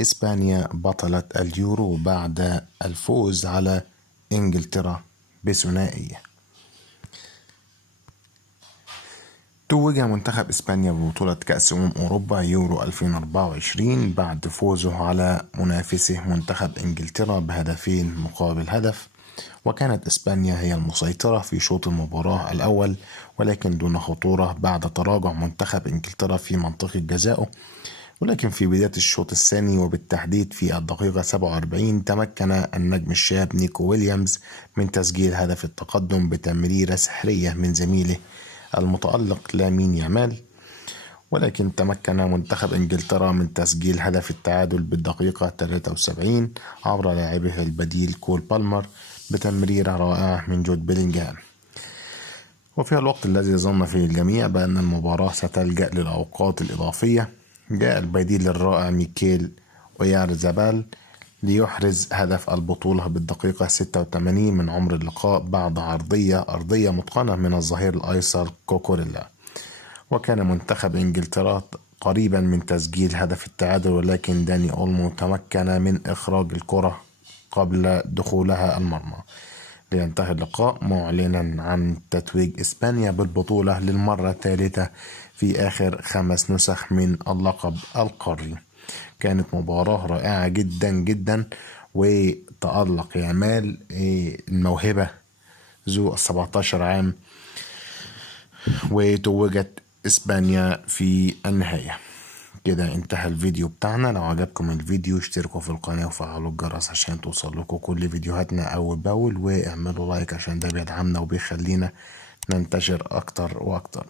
إسبانيا بطلة اليورو بعد الفوز على إنجلترا بثنائية. توج منتخب إسبانيا ببطولة كأس أوروبا يورو 2024 بعد فوزه على منافسه منتخب إنجلترا بهدفين مقابل هدف، وكانت إسبانيا هي المسيطرة في شوط المباراة الأول ولكن دون خطورة بعد تراجع منتخب إنجلترا في منطقة جزائه. ولكن في بداية الشوط الثاني وبالتحديد في الدقيقة 47 تمكن النجم الشاب نيكو ويليامز من تسجيل هدف التقدم بتمريرة سحرية من زميله المتألق لامين يامال. ولكن تمكن منتخب إنجلترا من تسجيل هدف التعادل بالدقيقة 73 عبر لاعبه البديل كول بالمر بتمريرة رائعة من جود بيلينغهام. وفي الوقت الذي ظن فيه الجميع بأن المباراة ستلجأ للأوقات الإضافية، جاء البديل الرائع ميكيل أويارزابال ليحرز هدف البطولة بالدقيقة 86 من عمر اللقاء بعد عرضية أرضية متقنة من الظهير الأيسر كوكوريلا. وكان منتخب إنجلترا قريبا من تسجيل هدف التعادل، ولكن داني أولمو تمكن من إخراج الكرة قبل دخولها المرمى لينتهي اللقاء معلنا عن تتويج إسبانيا بالبطولة للمرة الثالثة في آخر 5 نسخ من اللقب القاري. كانت مباراة رائعة جدا جدا، وتألق يامال الموهبة ذو 17 عام، وتوجت إسبانيا في النهاية. كده انتهى الفيديو بتاعنا. لو عجبكم الفيديو اشتركوا في القناة وفعلوا الجرس عشان توصل لكم كل فيديوهاتنا أول بأول، واعملوا لايك عشان ده بيدعمنا وبيخلينا ننتشر أكتر وأكتر.